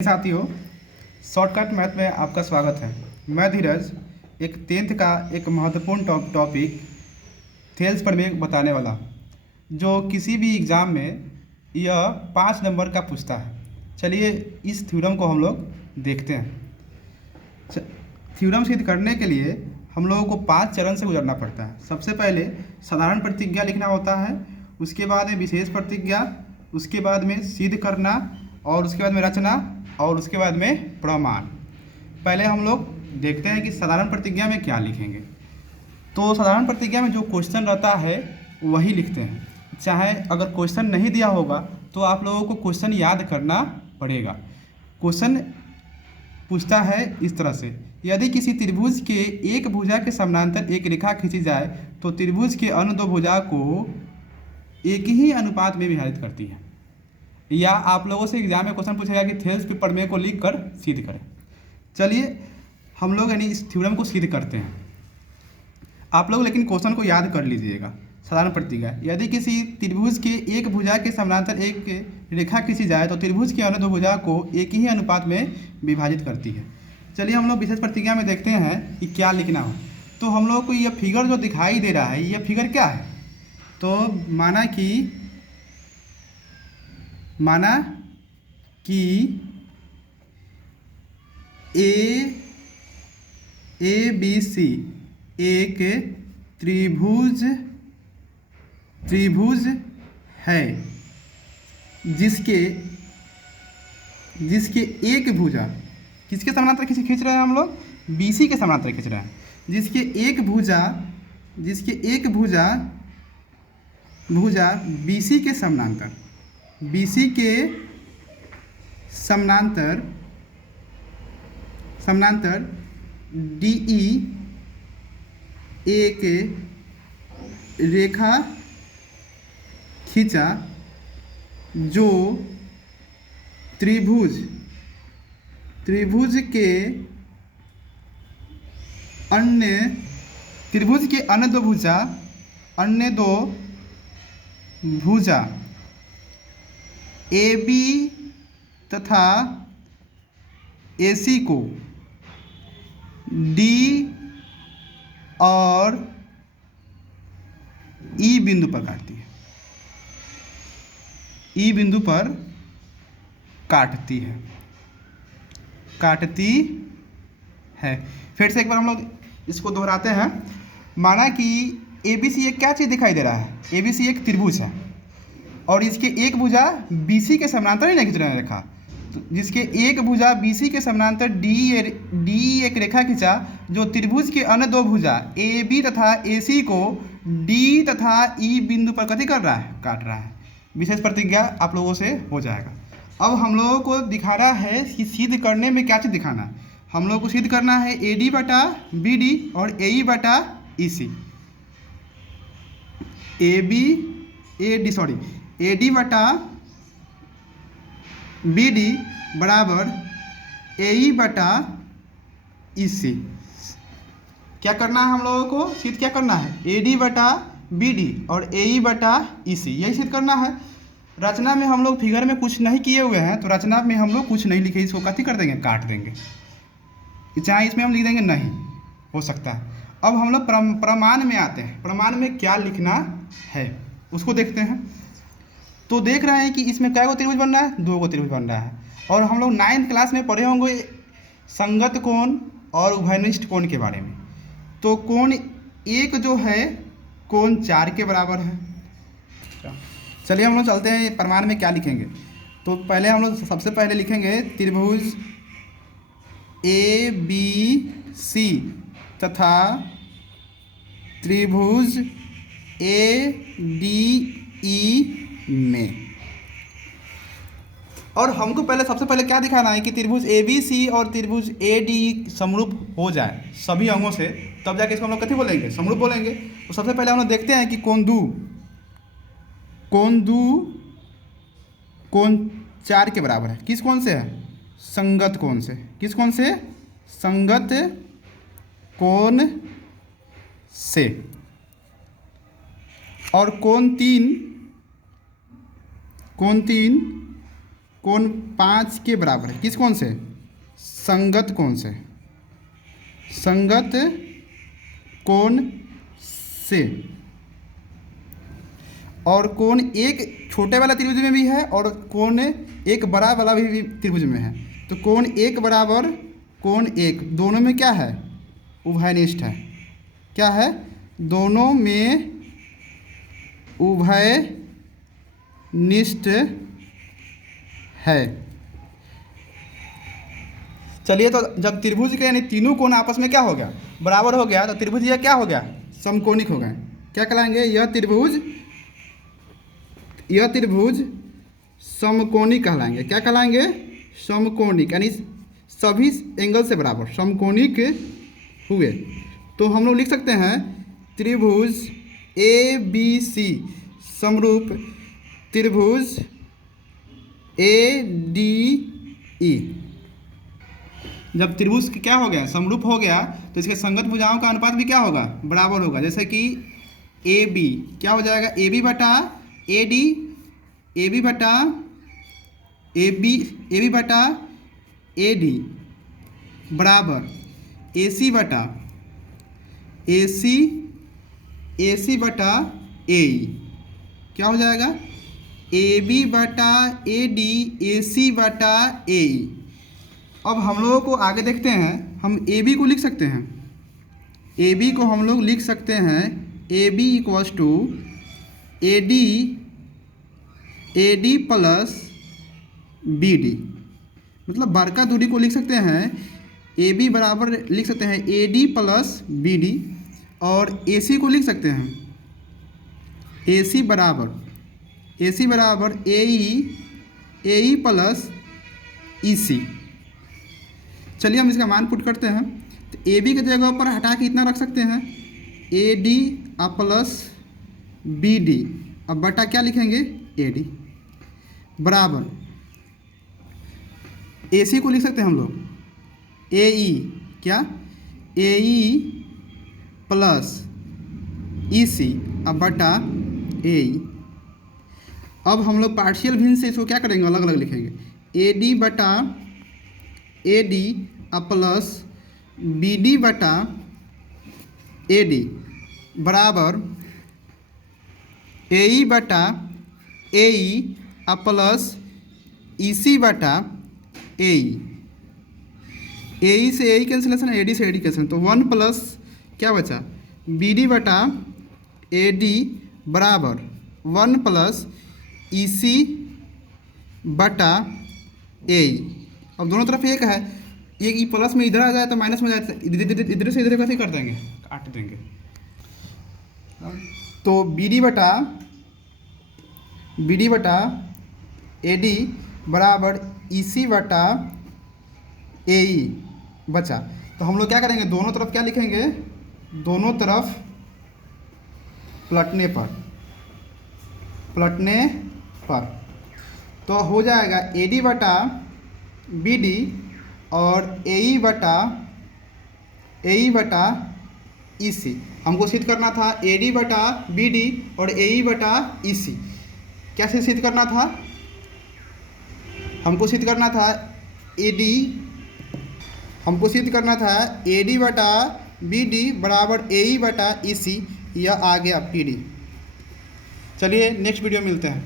साथियों, shortcut math में आपका स्वागत है। मैं धीरज एक 10th का एक महत्वपूर्ण टॉपिक थेल्स प्रमेय बताने वाला हूं, जो किसी भी एग्ज़ाम में यह 5 नंबर का पूछता है। चलिए इस थ्योरम को हम लोग देखते हैं। थ्योरम सिद्ध करने के लिए हम लोगों को 5 चरण से गुजरना पड़ता है। सबसे पहले साधारण प्रतिज्ञा लिखना होता है, उसके बाद में विशेष प्रतिज्ञा, उसके बाद में सिद्ध करना, और उसके बाद में रचना, और उसके बाद में प्रमाण। पहले हम लोग देखते हैं कि साधारण प्रतिज्ञा में क्या लिखेंगे। तो साधारण प्रतिज्ञा में जो क्वेश्चन रहता है वही लिखते हैं। चाहे अगर क्वेश्चन नहीं दिया होगा तो आप लोगों को क्वेश्चन याद करना पड़ेगा। क्वेश्चन पूछता है इस तरह से, यदि किसी त्रिभुज के एक भुजा के समानांतर एक रेखा खींची जाए तो त्रिभुज के अन्य दो भुजा को एक ही अनुपात में विभाजित करती है। या आप लोगों से एग्जाम में क्वेश्चन पूछेगा कि थेल्स प्रमेय को लिख कर सिद्ध करें। चलिए हम लोग यानी इस थ्योरम को सिद्ध करते हैं। आप लोग लेकिन क्वेश्चन को याद कर लीजिएगा। साधारण प्रतिज्ञा, यदि किसी त्रिभुज के एक भुजा के समानांतर एक रेखा खींची जाए तो त्रिभुज के अन्य दो भुजा को एक ही अनुपात में विभाजित करती है। चलिए हम लोग विशेष प्रतिज्ञा में देखते हैं कि क्या लिखना हो। तो हम लोग को यह फिगर जो दिखाई दे रहा है, यह फिगर क्या है? तो माना कि ए बी सी एक त्रिभुज है जिसके एक भुजा किसके समानांतर खींच रहे हैं हम लोग? BC के समानांतर खींच रहे हैं। जिसके एक भुजा BC के समानांतर DE एक रेखा खींचा जो त्रिभुज के अन्य दो भुजा AB तथा AC को D और E बिंदु पर काटती है। फिर से एक बार हम लोग इसको दोहराते हैं। माना कि ABC एक क्या चीज़ दिखाई दे रहा है? ABC एक त्रिभुज है और इसके एक भुजा BC के समानांतर ही नहीं खींच रहे हैं रेखा। तो जिसके एक भुजा BC के समानांतर D एक रेखा खींचा जो त्रिभुज के अन्य दो भुजा AB तथा AC को D तथा E बिंदु पर कथी कर रहा है? काट रहा है। विशेष प्रतिज्ञा आप लोगों से हो जाएगा। अब हम लोगों को दिखाना है कि सिद्ध करने में क्या चीज़ दिखाना है। हम लोग को सिद्ध करना है AD बटा BD और AE बटा EC। AD बटा BD बराबर AE बटा EC। क्या करना है हम लोगों को? सिद्ध क्या करना है? AD बटा BD और AE बटा EC, यही सिद्ध करना है। रचना में हम लोग फिगर में कुछ नहीं किए हुए हैं, तो रचना में हम लोग कुछ नहीं लिखे, इसको कथी कर देंगे? काट देंगे। चाहे इसमें हम लिख देंगे नहीं, हो सकता है। अब हम लोग प्रमाण में आते हैं। प्रमाण में क्या लिखना है उसको देखते हैं। तो देख रहे हैं कि इसमें क्या त्रिभुज बन रहा है? 2 त्रिभुज बन रहा है। और हम लोग 9th क्लास में पढ़े होंगे संगत कोण और उभयनिष्ठ कोण के बारे में। तो कोण एक जो है कोण 4 के बराबर है। चलिए हम लोग चलते हैं प्रमाण में क्या लिखेंगे। तो पहले हम लोग सबसे पहले लिखेंगे त्रिभुज ABC तथा त्रिभुज ADE में। और हमको सबसे पहले क्या दिखाना है कि त्रिभुज ABC और त्रिभुज ADE समरूप हो जाए सभी अंगों से, तब जाके इसको हम लोग कथी बोलेंगे? समरूप बोलेंगे। तो सबसे पहले हम लोग देखते हैं कि कोण 4 के बराबर है। किस कोण से है? संगत कोण से। किस कोण से? संगत कोण से। और कोण 3 कोण 5 के बराबर है। किस कोण से? संगत कोण से, संगत कोण से। और कोण एक छोटे वाला त्रिभुज में भी है और कोण एक बड़ा वाला भी त्रिभुज में है। तो कोण एक बराबर कोण एक, दोनों में क्या है? उभयनिष्ठ है। क्या है? दोनों में उभयनिष्ठ है। चलिए, तो जब त्रिभुज के यानी तीनों कोण आपस में क्या हो गया? बराबर हो गया, तो त्रिभुज यह क्या हो गया? समकोणिक हो गए। क्या कहलाएंगे? यह त्रिभुज समकोणिक कहलाएंगे। क्या कहलाएंगे? समकोणिक, यानी सभी एंगल से बराबर समकोणिक हुए। तो हम लोग लिख सकते हैं त्रिभुज ABC समरूप त्रिभुज ADE। जब त्रिभुज क्या हो गया? समरूप हो गया, तो इसके संगत भुजाओं का अनुपात भी क्या होगा? बराबर होगा। जैसे कि AB क्या हो जाएगा? AB बटा AD, AB बटा AD बराबर AC बटा AE। क्या हो जाएगा? AB बटा AD AC बटा AE। अब हम लोगों को आगे देखते हैं। हम AB को लिख सकते हैं, AB को हम लोग लिख सकते हैं AB equals to AD plus BD। मतलब बड़का दूरी को लिख सकते हैं AB बराबर लिख सकते हैं AD प्लस BD, और AC को लिख सकते हैं AC बराबर AE प्लस EC। चलिए हम इसका मान पुट करते हैं। तो AB की जगह पर हटा के इतना रख सकते हैं AD प्लस BD, अब बटा क्या लिखेंगे? AD बराबर AC को लिख सकते हैं हम लोग AE, क्या? AE प्लस EC अब बटा AE। अब हम लोग पार्शियल भिन्न से इसको क्या करेंगे? अलग अलग लिखेंगे। AD बटा AD प्लस BD बटा AD बराबर AE बटा AE प्लस EC बटा AE। AE से AE कैंसिलेशन, AD से AD कैंसिलेशन, तो 1 प्लस क्या बचा? BD बटा AD बराबर 1 प्लस EC बटा AE। अब दोनों तरफ एक है, एक ई प्लस में इधर आ जाए तो माइनस में जाए, इधर से इधर कैसे कर देंगे? काट देंगे। तो BD बटा AD बराबर EC बटा AE बचा। तो हम लोग क्या करेंगे? दोनों तरफ क्या लिखेंगे? दोनों तरफ पलटने पर तो हो जाएगा AD बटा BD और AE बटा EC। हमको सिद्ध करना था AD बटा BD और AE बटा EC। कैसे सिद्ध करना था? हमको सिद्ध करना था AD बटा BD बराबर AE बटा EC, यह आ गया PD। चलिए नेक्स्ट वीडियो मिलते हैं।